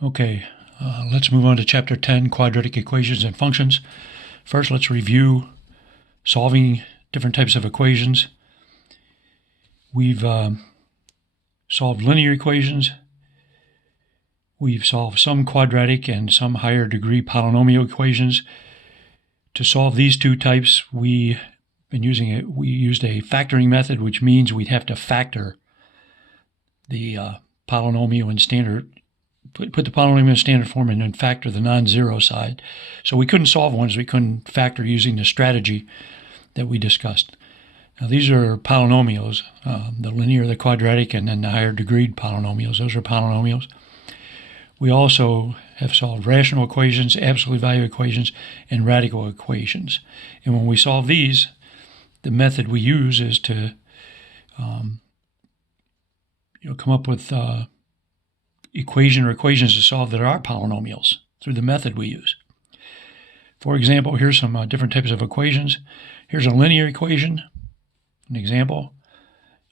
Okay, let's move on to Chapter 10, Quadratic Equations and Functions. First, let's review solving different types of equations. We've solved linear equations. We've solved some quadratic and some higher degree polynomial equations. To solve these two types, we used a factoring method, which means we'd have to factor the polynomial in standard, put the polynomial in standard form and then factor the non-zero side. So we couldn't solve ones we couldn't factor using the strategy that we discussed. Now these are polynomials, the linear, the quadratic, and then the higher degree polynomials. Those are polynomials. We also have solved rational equations, absolute value equations, and radical equations. And when we solve these, the method we use is to come up with equations to solve that are polynomials through the method we use. For example, here's some different types of equations. Here's a linear equation, an example.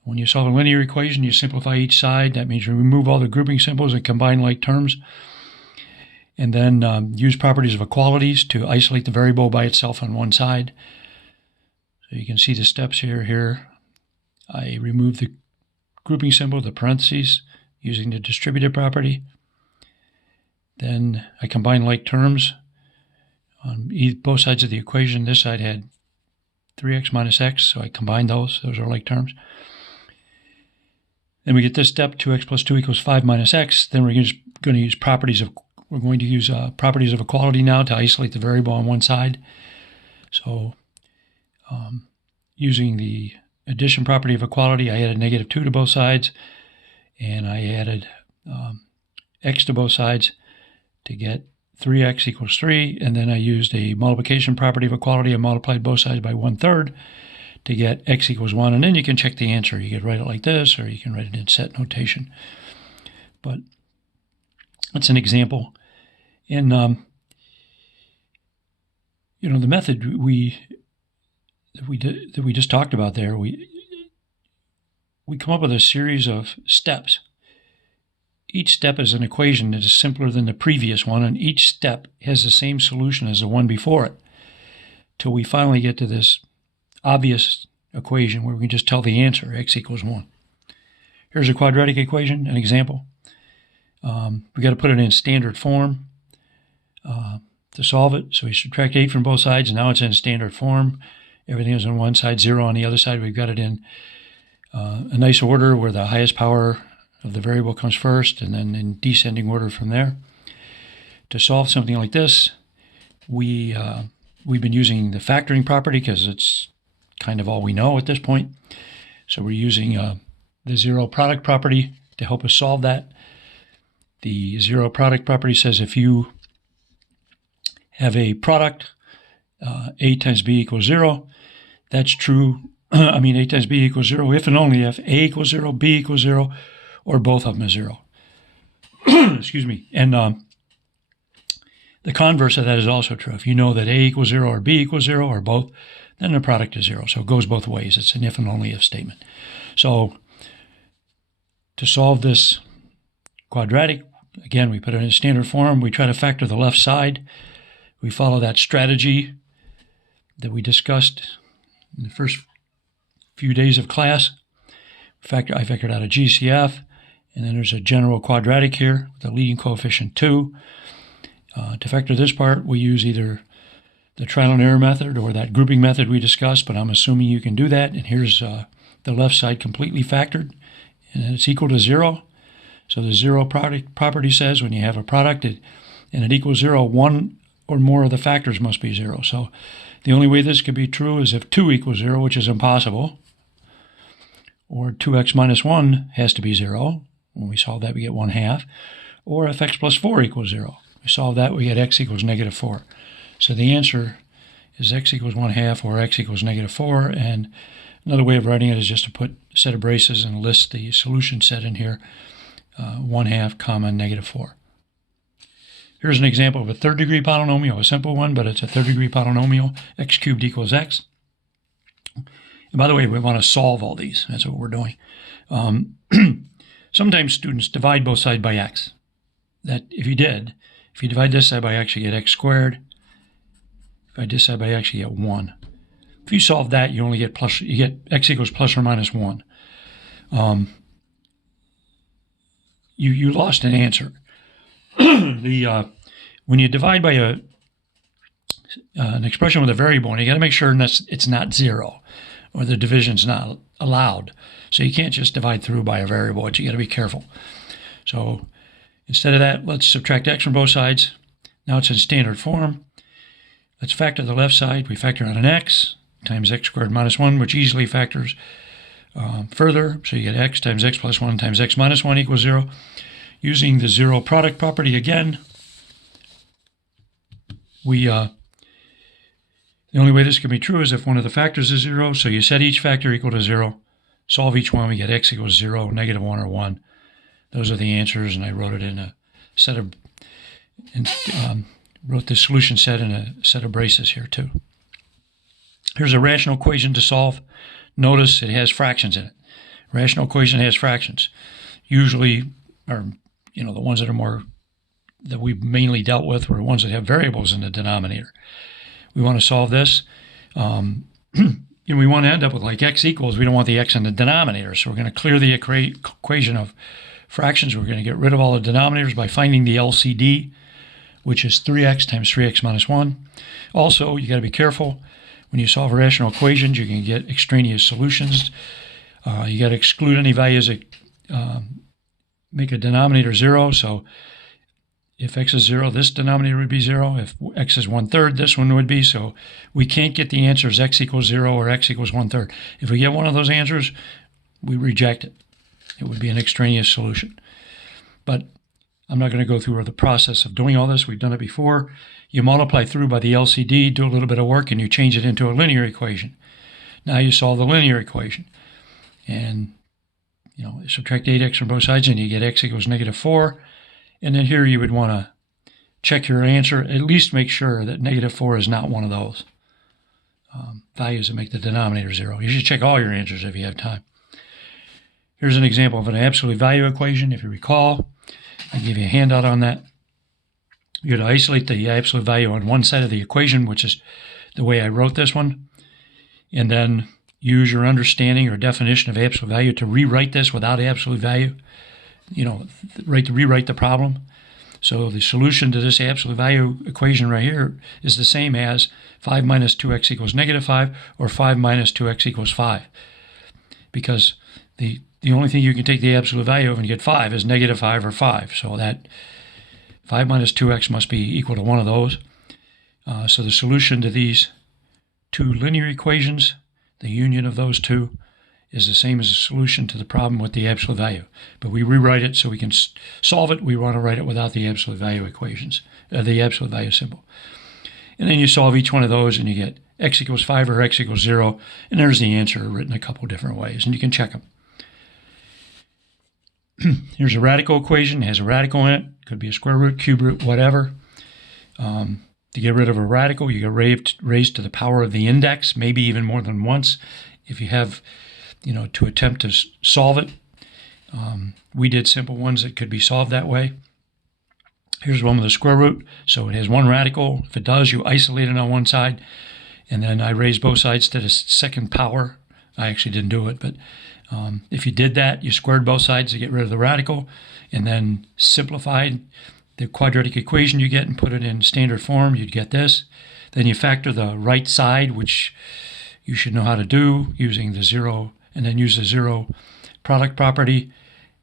When you solve a linear equation, you simplify each side. That means you remove all the grouping symbols and combine like terms. And then use properties of equalities to isolate the variable by itself on one side. So you can see the steps here. I remove the grouping symbol, the parentheses, using the distributive property. Then I combine like terms on both sides of the equation. This side had 3x minus x, so I combine those. Those are like terms. Then we get this step, 2x plus 2 equals 5 minus x. Then we're going to use properties of equality now to isolate the variable on one side. So using the addition property of equality, I added negative 2 to both sides, and I added x to both sides to get 3x equals 3, and then I used a multiplication property of equality and multiplied both sides by 1/3 to get x equals 1, and then you can check the answer. You can write it like this, or you can write it in set notation. But that's an example. And the method that we just talked about there, we come up with a series of steps. Each step is an equation that is simpler than the previous one, and each step has the same solution as the one before it, till we finally get to this obvious equation where we can just tell the answer, x equals 1. Here's a quadratic equation, an example. We got to put it in standard form to solve it. So we subtract 8 from both sides, and now it's in standard form. Everything is on one side, 0 on the other side. We've got it in a nice order where the highest power of the variable comes first, and then in descending order from there. To solve something like this, we've been using the factoring property because it's kind of all we know at this point. So we're using the zero product property to help us solve that. The zero product property says if you have a product, a times b equals 0, that's true. A times b equals 0 if and only if a equals 0, b equals 0, or both of them are 0. Excuse me. And the converse of that is also true. If you know that a equals 0 or b equals 0 or both, then the product is 0. So it goes both ways. It's an if and only if statement. So to solve this quadratic, again, we put it in standard form. We try to factor the left side. We follow that strategy that we discussed in the first few days of class. I factored out a GCF, and then there's a general quadratic here with a leading coefficient 2. To factor this part, we use either the trial and error method or that grouping method we discussed, but I'm assuming you can do that. And here's the left side completely factored, and it's equal to 0. So the zero product property says when you have a product and it equals 0, one or more of the factors must be 0. So the only way this could be true is if 2 equals 0, which is impossible, or 2x minus 1 has to be 0. When we solve that, we get 1/2. Or if x plus 4 equals 0. We solve that, we get x equals negative 4. So the answer is x equals 1/2 or x equals negative 4. And another way of writing it is just to put a set of braces and list the solution set in here, 1/2 comma negative 4. Here's an example of a third degree polynomial, a simple one, but it's a third degree polynomial, x cubed equals x. And by the way, we want to solve all these. That's what we're doing. Sometimes students divide both sides by x. that if you divide this side by x, you get x squared. If I divide this side by x, you get 1. If you solve that, you only get x equals plus or minus 1. You lost an answer. When you divide by an expression with a variable, and you got to make sure it's not 0, or the division's not allowed. So you can't just divide through by a variable. But you got to be careful. So instead of that, let's subtract x from both sides. Now it's in standard form. Let's factor the left side. We factor out an x times x squared minus 1, which easily factors further. So you get x times x plus 1 times x minus 1 equals 0. Using the 0 product property again, the only way this can be true is if one of the factors is 0. So you set each factor equal to 0. Solve each one. We get x equals 0, negative 1, or 1. Those are the answers, and I wrote it in a set of, wrote the solution set in a set of braces here too. Here's a rational equation to solve. Notice it has fractions in it. Rational equation has fractions. Usually, or the ones that we've mainly dealt with were ones that have variables in the denominator. We want to solve this. We want to end up with like x equals. We don't want the x in the denominator, so we're going to clear the equation of fractions. We're going to get rid of all the denominators by finding the LCD, which is 3x times 3x minus 1. Also, you got to be careful. When you solve rational equations, you can get extraneous solutions. You got to exclude any values that make a denominator 0. So if x is 0, this denominator would be 0. If x is 1/3, this one would be. So we can't get the answers x equals 0 or x equals 1/3. If we get one of those answers, we reject it. It would be an extraneous solution. But I'm not going to go through the process of doing all this. We've done it before. You multiply through by the LCD, do a little bit of work, and you change it into a linear equation. Now you solve the linear equation. And, subtract 8x from both sides, and you get x equals negative 4. And then here you would want to check your answer. At least make sure that negative 4 is not one of those values that make the denominator 0. You should check all your answers if you have time. Here's an example of an absolute value equation. If you recall, I gave you a handout on that. You're to isolate the absolute value on one side of the equation, which is the way I wrote this one, and then use your understanding or definition of absolute value to rewrite this without absolute value. Rewrite the problem. So the solution to this absolute value equation right here is the same as 5 minus 2x equals negative 5 or 5 minus 2x equals 5. Because the only thing you can take the absolute value of and get 5 is negative 5 or 5. So that 5 minus 2x must be equal to one of those. So the solution to these two linear equations, the union of those two, is the same as the solution to the problem with the absolute value. But we rewrite it so we can solve it. We want to write it without the absolute value equations, the absolute value symbol. And then you solve each one of those and you get x equals 5 or x equals 0. And there's the answer written a couple different ways. And you can check them. Here's a radical equation. It has a radical in it. Could be a square root, cube root, whatever. To get rid of a radical, you get raised to the power of the index, maybe even more than once. If you have, to attempt to solve it. We did simple ones that could be solved that way. Here's one with a square root. So it has one radical. If it does, you isolate it on one side. And then I raise both sides to the second power. I actually didn't do it, but if you did that, you squared both sides to get rid of the radical, and then simplified the quadratic equation you get and put it in standard form, you'd get this. Then you factor the right side, which you should know how to do using the 0, and then use the 0 product property,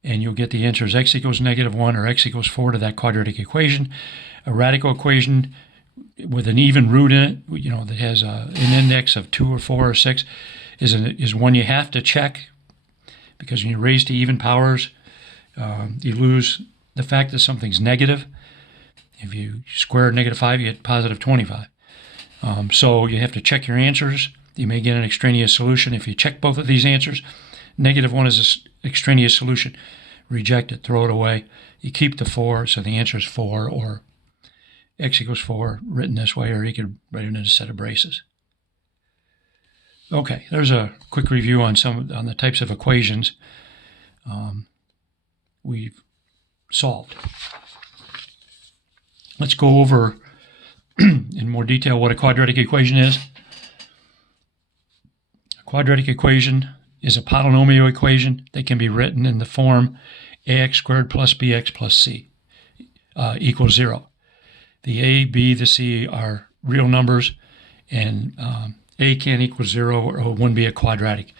and you'll get the answers x equals negative 1 or x equals 4 to that quadratic equation. A radical equation with an even root in it, that has an index of 2 or 4 or 6, is one you have to check, because when you raise to even powers, you lose the fact that something's negative. If you square negative 5, you get positive 25. So you have to check your answers. You may get an extraneous solution. If you check both of these answers, negative 1 is an extraneous solution. Reject it, throw it away. You keep the 4, so the answer is 4, or x equals 4 written this way, or you could write it in a set of braces. Okay, there's a quick review on the types of equations we've solved. let's go over in more detail what a quadratic equation is. A quadratic equation is a polynomial equation that can be written in the form ax squared plus bx plus c equals 0. The a, b, the c are real numbers, and a can't equal 0 or it wouldn't be a quadratic.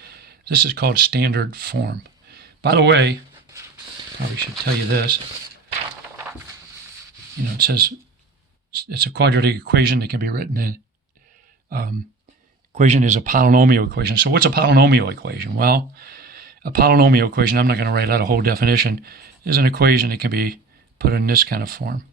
This is called standard form. By the way, probably should tell you this. It says it's a quadratic equation that can be written in. Equation is a polynomial equation. So what's a polynomial equation? Well, a polynomial equation, I'm not going to write out a whole definition, is an equation that can be put in this kind of form.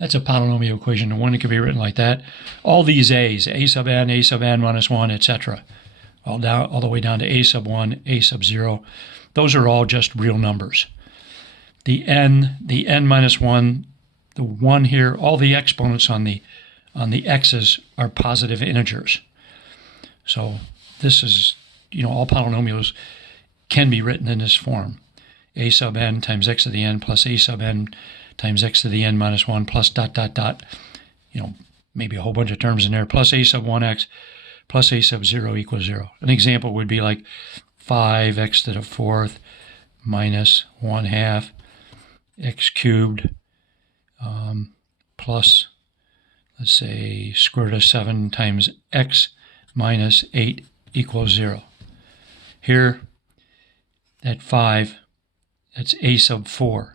That's a polynomial equation, the one that can be written like that. All these a's, a sub n minus 1, etc., all the way down to a sub 1, a sub 0, those are all just real numbers. The n minus 1, the 1 here, all the exponents on the x's are positive integers. So this is, all polynomials can be written in this form. A sub n times x to the n plus a sub n times x to the n minus 1 plus dot, dot, dot, maybe a whole bunch of terms in there, plus a sub 1x plus a sub 0 equals 0. An example would be like 5x to the 4th minus 1/2 x cubed plus, let's say, square root of 7 times x minus 8 equals 0. Here, that 5, that's a sub 4.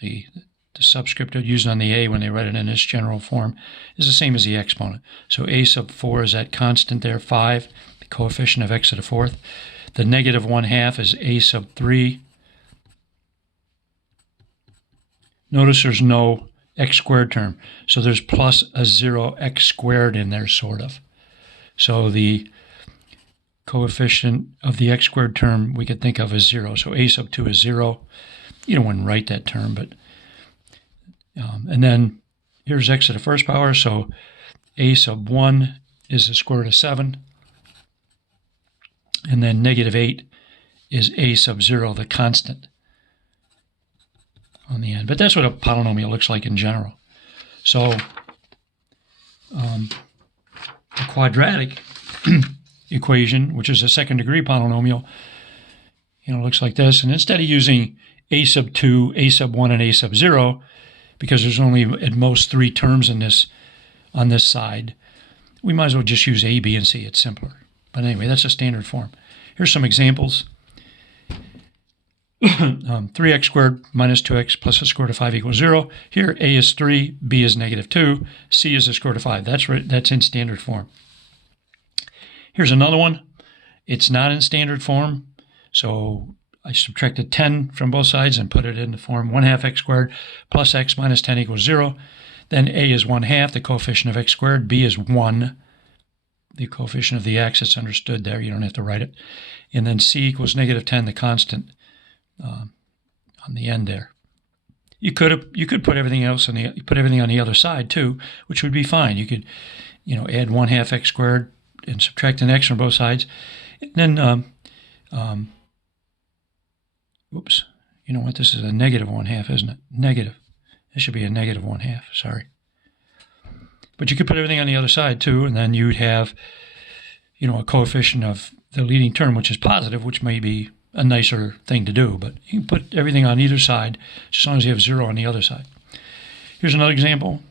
See, the subscript used on the a when they write it in this general form is the same as the exponent. So a sub 4 is that constant there, 5, the coefficient of x to the 4th. The negative 1/2 is a sub 3. Notice there's no x squared term. So there's plus a 0 x squared in there, sort of. So the coefficient of the x squared term we could think of as 0. So a sub 2 is 0. You don't want to write that term, but and then here's x to the first power, so a sub 1 is the square root of 7, and then negative 8 is a sub 0, the constant on the end. But that's what a polynomial looks like in general. So a quadratic equation, which is a second degree polynomial, looks like this. And instead of using a sub 2, a sub 1, and a sub 0, because there's only at most 3 terms in this on this side, we might as well just use a, b, and c. It's simpler. But anyway, that's a standard form. Here's some examples. 3x squared minus 2x plus the square root of 5 equals 0. Here, a is 3, b is negative 2, c is the square root of 5. That's in standard form. Here's another one. It's not in standard form, so I subtracted 10 from both sides and put it in the form 1/2 x squared plus x minus 10 equals 0. Then a is 1/2, the coefficient of x squared. B is 1, the coefficient of the x. It's understood there. You don't have to write it. And then c equals negative 10, the constant on the end there. You could put everything else on the other side too, which would be fine. You could, add 1/2 x squared and subtract an x from both sides. And then whoops, you know what, this is a negative 1/2, isn't it? Negative. It should be a negative 1/2, sorry. But you could put everything on the other side too, and then you'd have, a coefficient of the leading term, which is positive, which may be a nicer thing to do. But you can put everything on either side, just as long as you have 0 on the other side. Here's another example.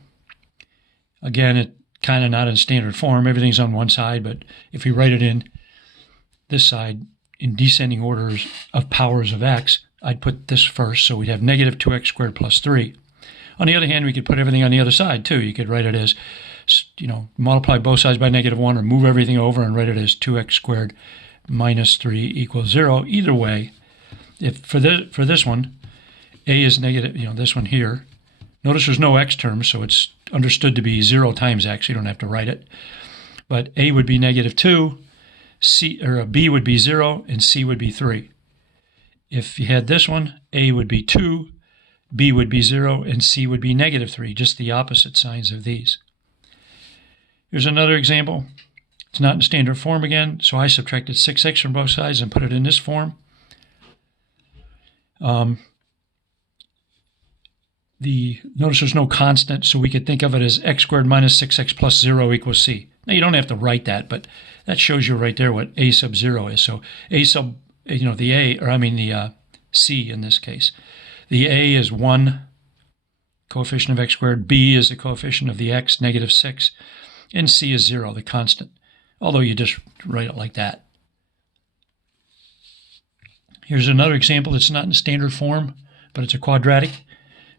Again, it kind of not in standard form. Everything's on one side, but if you write it in this side, in descending orders of powers of x, I'd put this first, so we'd have negative 2x squared plus 3. On the other hand, we could put everything on the other side too. You could write it as, multiply both sides by negative 1 or move everything over and write it as 2x squared minus 3 equals 0. Either way, if for this one, a is negative, this one here. Notice there's no x term, so it's understood to be 0 times x. You don't have to write it. But a would be negative 2. B would be 0, and C would be 3. If you had this one, A would be 2, B would be 0, and C would be negative 3, just the opposite signs of these. Here's another example. It's not in standard form again, so I subtracted 6x from both sides and put it in this form. Notice there's no constant, so we could think of it as x squared minus 6x plus 0 equals c. Now, you don't have to write that, but that shows you right there what a sub 0 is. So a sub, the c in this case. The a is 1 coefficient of x squared, b is the coefficient of the x, negative 6, and c is 0, the constant, although you just write it like that. Here's another example that's not in standard form, but it's a quadratic.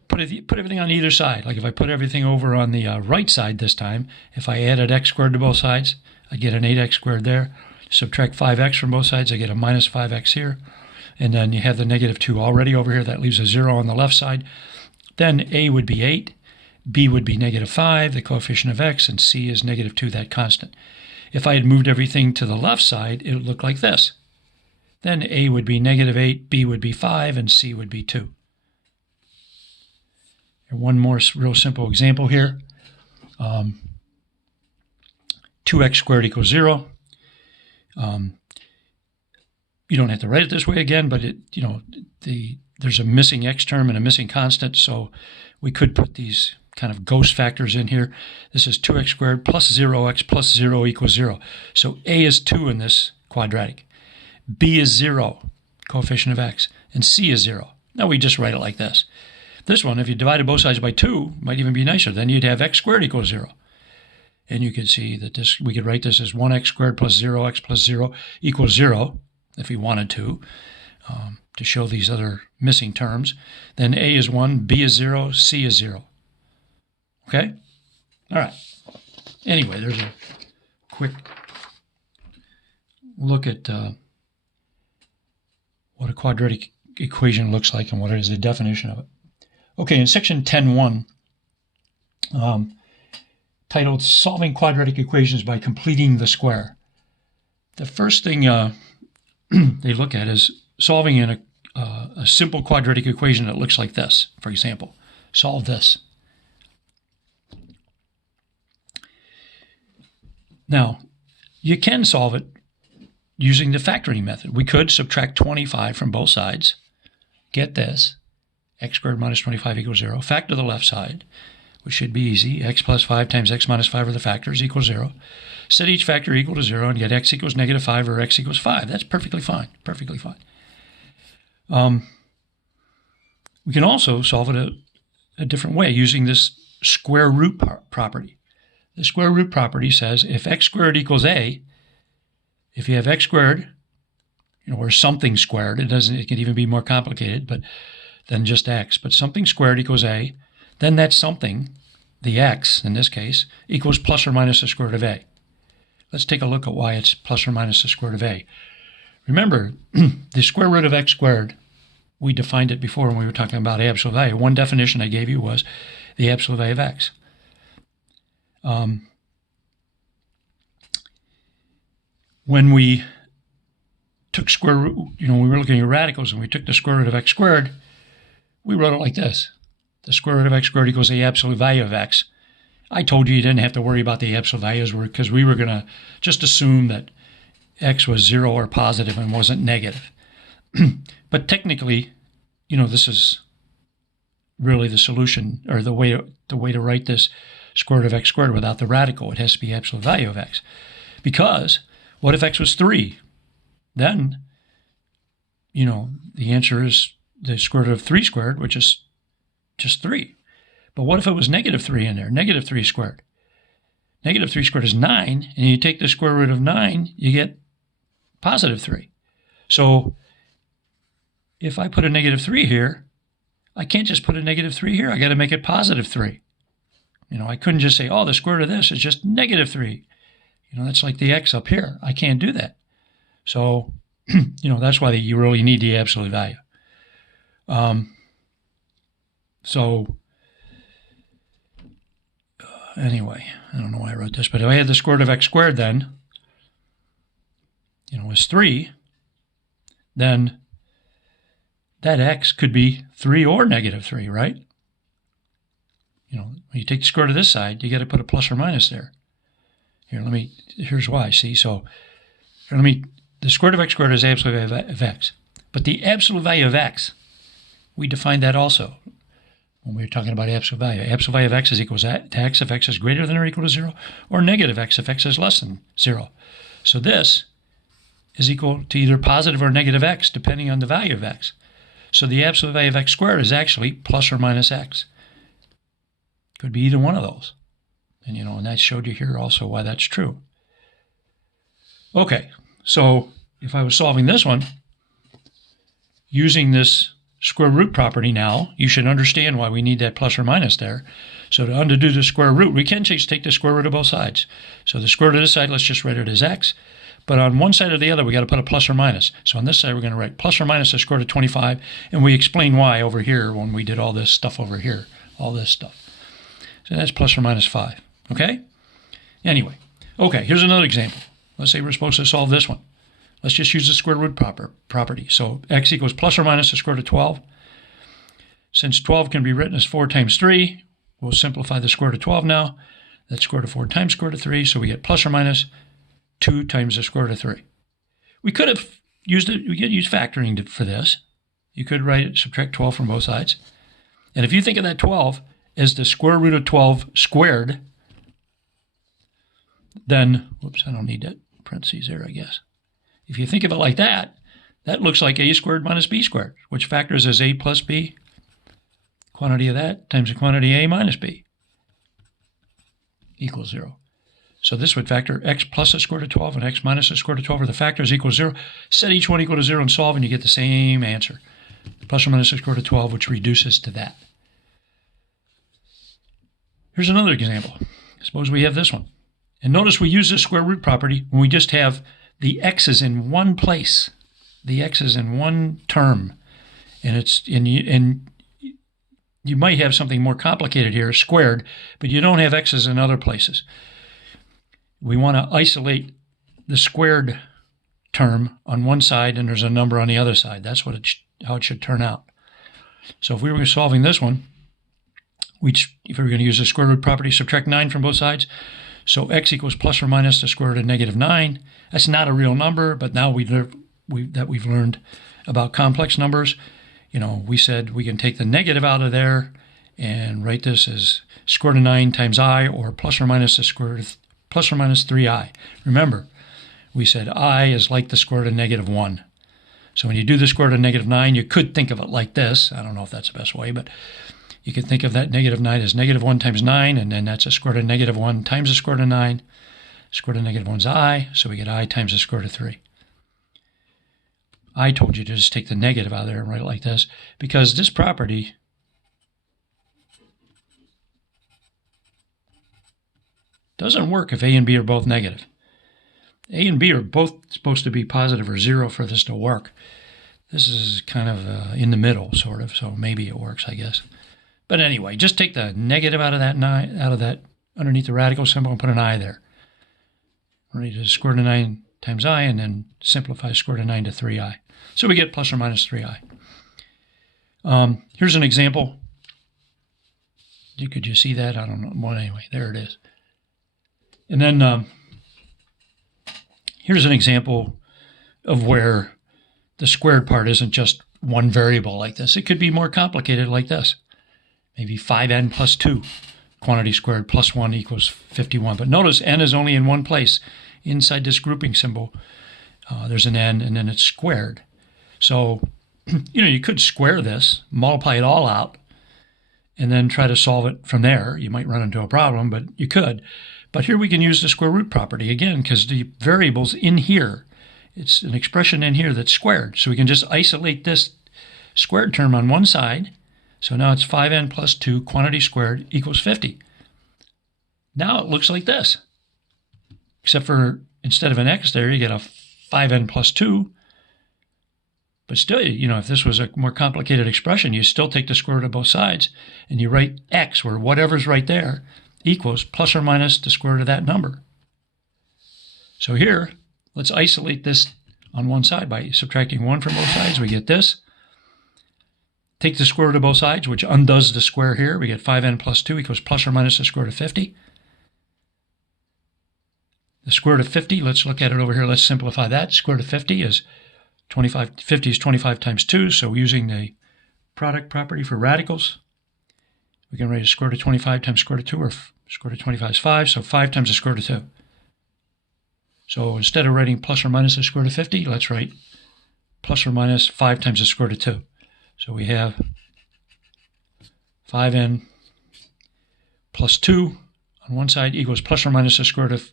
Put everything on either side. Like if I put everything over on the right side this time, if I added x squared to both sides, I get an 8x squared there. Subtract 5x from both sides, I get a minus 5x here. And then you have the negative 2 already over here. That leaves a 0 on the left side. Then a would be 8, b would be negative 5, the coefficient of x, and c is negative 2, that constant. If I had moved everything to the left side, it would look like this. Then a would be negative 8, b would be 5, and c would be 2. And one more real simple example here. 2x squared equals 0. You don't have to write it this way again, but there's a missing x term and a missing constant, so we could put these kind of ghost factors in here. This is 2x squared plus 0x plus 0 equals 0. So a is 2 in this quadratic. B is 0, coefficient of x, and c is 0. Now we just write it like this. This one, if you divided both sides by 2, might even be nicer. Then you'd have x squared equals 0. And you can see that we could write this as 1x squared plus 0x plus 0 equals 0, if we wanted to show these other missing terms. Then a is 1, b is 0, c is 0. Okay? All right. Anyway, there's a quick look at what a quadratic equation looks like and what is the definition of it. Okay, in section 10.1, titled Solving Quadratic Equations by Completing the Square, the first thing they look at is solving in a simple quadratic equation that looks like this. For example, solve this. Now, you can solve it using the factoring method. We could subtract 25 from both sides, get this, x squared minus 25 equals 0. Factor the left side, which should be easy. X plus 5 times x minus 5 are the factors, equals 0. Set each factor equal to 0 and get x equals negative 5 or x equals 5. That's perfectly fine, perfectly fine. We can also solve it a different way using this square root property. The square root property says if x squared equals a, if you have x squared, or something squared, it can even be more complicated, than just x, but something squared equals a, then that something, the x in this case, equals plus or minus the square root of a. Let's take a look at why it's plus or minus the square root of a. Remember, the square root of x squared, we defined it before when we were talking about absolute value. One definition I gave you was the absolute value of x. When we took square root, we were looking at radicals and we took the square root of x squared, we wrote it like this. The square root of x squared equals the absolute value of x. I told you didn't have to worry about the absolute values because we were going to just assume that x was 0 or positive and wasn't negative. But technically, this is really the solution, or the way to write this square root of x squared without the radical. It has to be absolute value of x. Because what if x was 3? Then, the answer is the square root of 3 squared, which is just 3. But what if it was negative 3 in there? Negative 3 squared. Negative 3 squared is 9, and you take the square root of 9, you get positive 3. So if I put a negative 3 here, I can't just put a negative 3 here. I got to make it positive 3. I couldn't just say, oh, the square root of this is just negative 3. That's like the x up here. I can't do that. So, that's why you really need the absolute value. Anyway, I don't know why I wrote this, but if I had the square root of x squared then, was 3, then that x could be 3 or negative 3, right? When you take the square root of this side, you got to put a plus or minus there. Here's why, see? So the square root of x squared is absolute value of x. But the absolute value of x, we defined that also when we were talking about absolute value. Absolute value of x is equals to x if x is greater than or equal to 0, or negative x if x is less than 0. So this is equal to either positive or negative x, depending on the value of x. So the absolute value of x squared is actually plus or minus x. Could be either one of those. And that showed you here also why that's true. Okay, so if I was solving this one, using this square root property now, you should understand why we need that plus or minus there. So to undo the square root, we can just take the square root of both sides. So the square root of this side, let's just write it as x. But on one side or the other, we got to put a plus or minus. So on this side, we're going to write plus or minus the square root of 25, and we explain why over here when we did all this stuff over here, all this stuff. So that's plus or minus 5, okay? Anyway, okay, here's another example. Let's say we're supposed to solve this one. Let's just use the square root property. So x equals plus or minus the square root of 12. Since 12 can be written as 4 times 3, we'll simplify the square root of 12 now. That's square root of 4 times square root of 3, so we get plus or minus 2 times the square root of 3. We could have used it, we could use factoring for this. You could subtract 12 from both sides. And if you think of that 12 as the square root of 12 squared, then, whoops, I don't need that parentheses there, I guess. If you think of it like that, that looks like a squared minus b squared, which factors as a plus b, quantity of that times the quantity a minus b, equals 0. So this would factor x plus the square root of 12 and x minus the square root of 12, where the factors equal 0. Set each one equal to 0 and solve, and you get the same answer. Plus or minus the square root of 12, which reduces to that. Here's another example. Suppose we have this one. And notice we use this square root property when we just have the x's in one place. The x's in one term. And you might have something more complicated here, squared, but you don't have x's in other places. We want to isolate the squared term on one side and there's a number on the other side. That's how it should turn out. So if we were solving this one, if we were going to use the square root property, subtract 9 from both sides. So x equals plus or minus the square root of negative 9. That's not a real number, but now we've learned about complex numbers. We said we can take the negative out of there and write this as square root of 9 times I, or plus or minus the square root of plus or minus 3i. Remember, we said I is like the square root of negative 1. So when you do the square root of negative 9, you could think of it like this. I don't know if that's the best way, but you can think of that negative 9 as negative 1 times 9, and then that's a square root of negative 1 times the square root of 9. Square root of negative 1 is I, so we get I times the square root of 3. I told you to just take the negative out of there and write it like this, because this property doesn't work if a and b are both negative. A and b are both supposed to be positive or 0 for this to work. This is kind of in the middle, sort of, so maybe it works, I guess. But anyway, just take the negative out of that underneath the radical symbol and put an I there. Ready to square root of 9 times I, and then simplify square root of 9 to 3i. So we get plus or minus 3i. Here's an example. Could you see that? I don't know. Well, anyway, there it is. And then here's an example of where the squared part isn't just one variable like this. It could be more complicated like this. Maybe 5n plus 2, quantity squared plus 1 equals 51. But notice n is only in one place. Inside this grouping symbol, there's an n, and then it's squared. So, you could square this, multiply it all out, and then try to solve it from there. You might run into a problem, but you could. But here we can use the square root property again, because the variable's in here. It's an expression in here that's squared. So we can just isolate this squared term on one side. So now it's 5n plus 2, quantity squared, equals 50. Now it looks like this. Except for, instead of an x there, you get a 5n plus 2. But still, if this was a more complicated expression, you still take the square root of both sides, and you write x, where whatever's right there, equals plus or minus the square root of that number. So here, let's isolate this on one side by subtracting 1 from both sides. We get this. Take the square root of both sides, which undoes the square here. We get 5n plus 2 equals plus or minus the square root of 50. The square root of 50, let's look at it over here. Let's simplify that. Square root of 50 is 25. 50 is 25 times 2, so using the product property for radicals, we can write a square root of 25 times square root of 2, or square root of 25 is 5, so 5 times the square root of 2. So instead of writing plus or minus the square root of 50, let's write plus or minus 5 times the square root of 2. So we have 5n plus 2 on one side equals plus or minus the square root of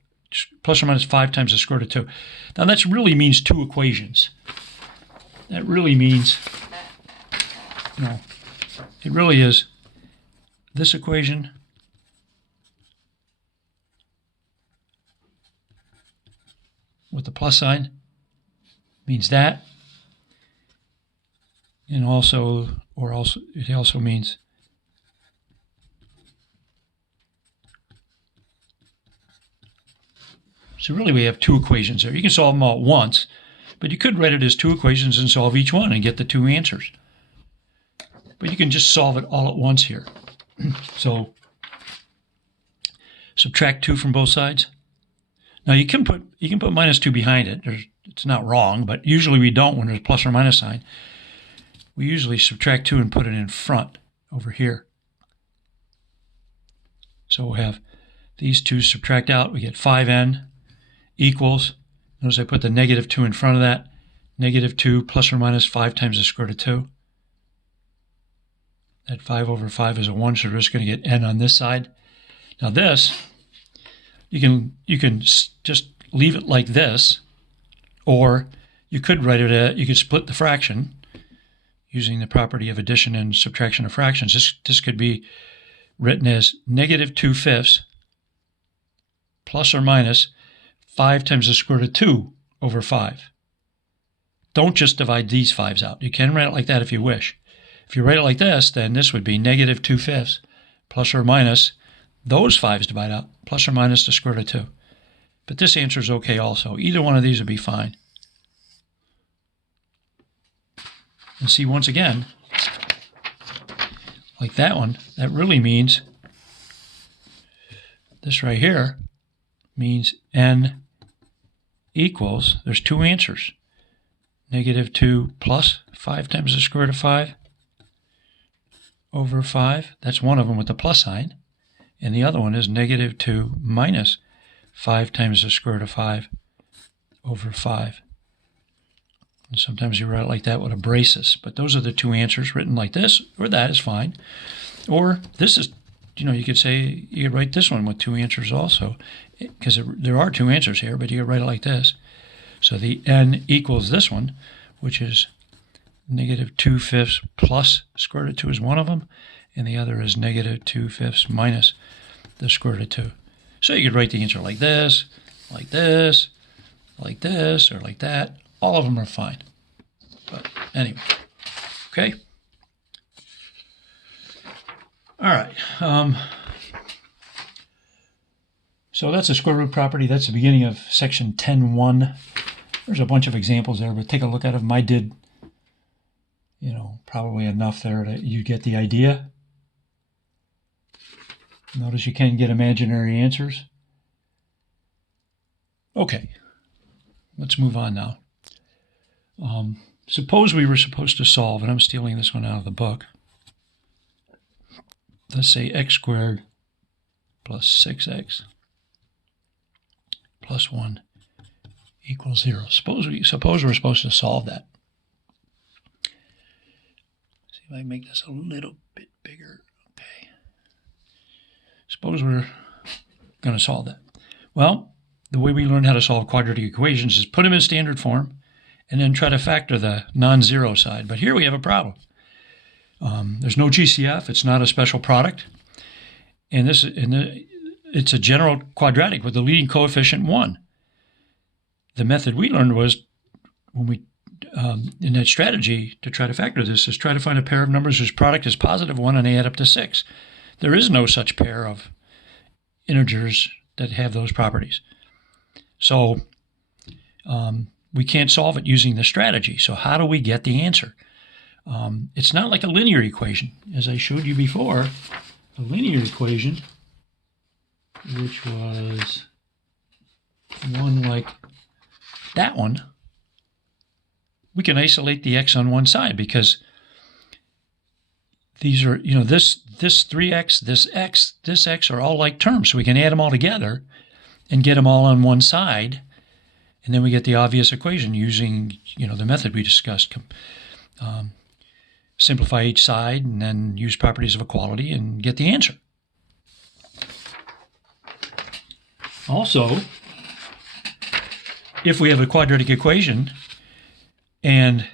plus or minus 5 times the square root of 2. Now that really means two equations. That really means, it really is this equation with the plus sign means that, and it also means so really we have two equations there. You can solve them all at once, but you could write it as two equations and solve each one and get the two answers. But you can just solve it all at once here. So subtract 2 from both sides. Now you can put minus 2 behind it. It's not wrong, but usually we don't when there's a plus or minus sign. We usually subtract 2 and put it in front over here. So we'll have these two subtract out. We get 5n equals, notice I put the negative 2 in front of that, negative 2 plus or minus 5 times the square root of 2. That 5 over 5 is a 1, so we're just going to get n on this side. Now this, you can just leave it like this, or you could write it you could split the fraction using the property of addition and subtraction of fractions. This could be written as negative 2/5 plus or minus 5 times the square root of 2 over 5. Don't just divide these 5s out. You can write it like that if you wish. If you write it like this, then this would be negative 2/5 plus or minus those 5s divide out, plus or minus the square root of 2. But this answer is okay also. Either one of these would be fine. And see, once again, like that one, that really means, this right here means n equals, there's two answers. Negative 2 plus 5 times the square root of 5 over 5. That's one of them with the plus sign. And the other one is negative 2 minus 5 times the square root of 5 over 5. And sometimes you write it like that with a braces. But those are the two answers written like this, or that is fine. Or this is, you could say, you could write this one with two answers also, because there are two answers here, but you could write it like this. So the n equals this one, which is negative 2/5 plus square root of 2 is one of them, and the other is negative 2/5 minus the square root of 2. So you could write the answer like this, like this, like this, or like that. All of them are fine. But anyway, okay. All right. So that's a square root property. That's the beginning of section 10.1. There's a bunch of examples there, but take a look at them. I did, probably enough there that you get the idea. Notice you can get imaginary answers. Okay, let's move on now. Suppose we were supposed to solve, and I'm stealing this one out of the book. Let's say x squared plus 6x plus 1 equals 0. Suppose we're supposed to solve that. See if I can make this a little bit bigger. Okay. Suppose we're going to solve that. Well, the way we learn how to solve quadratic equations is put them in standard form and then try to factor the non-zero side. But here we have a problem. There's no GCF. It's not a special product. And it's a general quadratic with the leading coefficient 1. The method we learned was, when we in that strategy to try to factor this, is try to find a pair of numbers whose product is positive 1 and they add up to 6. There is no such pair of integers that have those properties. So we can't solve it using the strategy. So how do we get the answer? It's not like a linear equation. As I showed you before, a linear equation, which was one like that one, we can isolate the x on one side because these are, this 3x, this x are all like terms. So we can add them all together and get them all on one side. And then we get the obvious equation using, the method we discussed. Simplify each side and then use properties of equality and get the answer. Also, if we have a quadratic equation and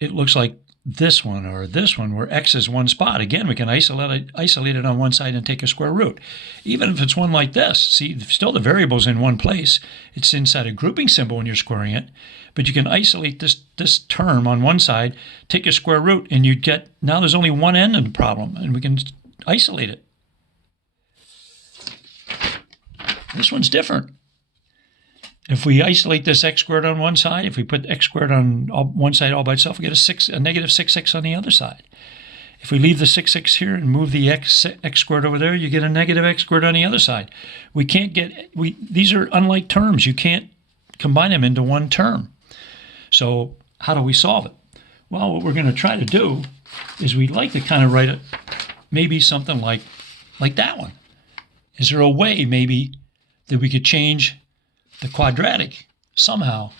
it looks like this one or this one where x is one spot, again, we can isolate it on one side and take a square root. Even if it's one like this, see, still the variable's in one place. It's inside a grouping symbol when you're squaring it, but you can isolate this term on one side, take a square root, and you get, now there's only one end of the problem, and we can isolate it. This one's different. If we isolate this x squared on one side, if we put x squared on one side all by itself, we get a negative 6x on the other side. If we leave the 6x here and move the x squared over there, you get a negative x squared on the other side. We can't get, these are unlike terms. You can't combine them into one term. So how do we solve it? Well, what we're going to try to do is we'd like to kind of write it maybe something like that one. Is there a way maybe that we could change the quadratic somehow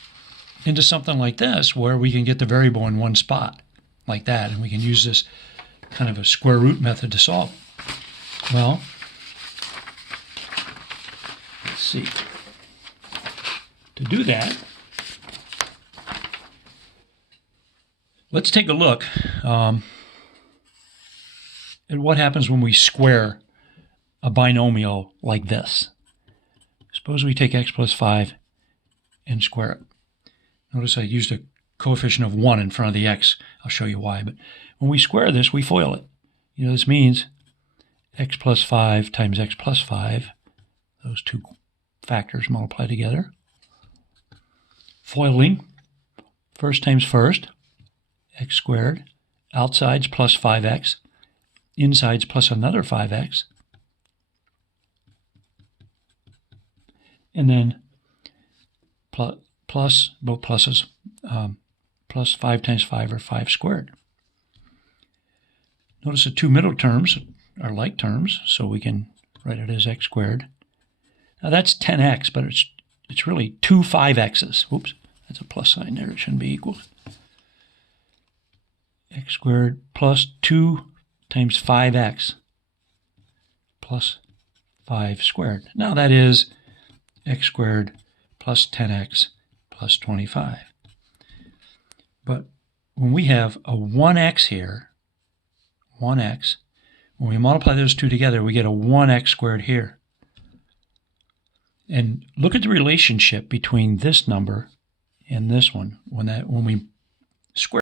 into something like this where we can get the variable in one spot like that, and we can use this kind of a square root method to solve it? Well, let's see. To do that, let's take a look at what happens when we square a binomial like this. Suppose we take x plus 5 and square it. Notice I used a coefficient of 1 in front of the x. I'll show you why. But when we square this, we FOIL it. This means x plus 5 times x plus 5. Those two factors multiply together. FOILing, first times first, x squared. Outside's plus 5x. Inside's plus another 5x. And then plus, both pluses, plus 5 times 5 or 5 squared. Notice the two middle terms are like terms, so we can write it as x squared. Now that's 10x, but it's really two 5x's. Whoops, that's a plus sign there. It shouldn't be equal. X squared plus 2 times 5x plus 5 squared. Now that is x squared plus 10x plus 25. But when we have a 1x here, 1x, when we multiply those two together, we get a 1x squared here. And look at the relationship between this number and this one when we square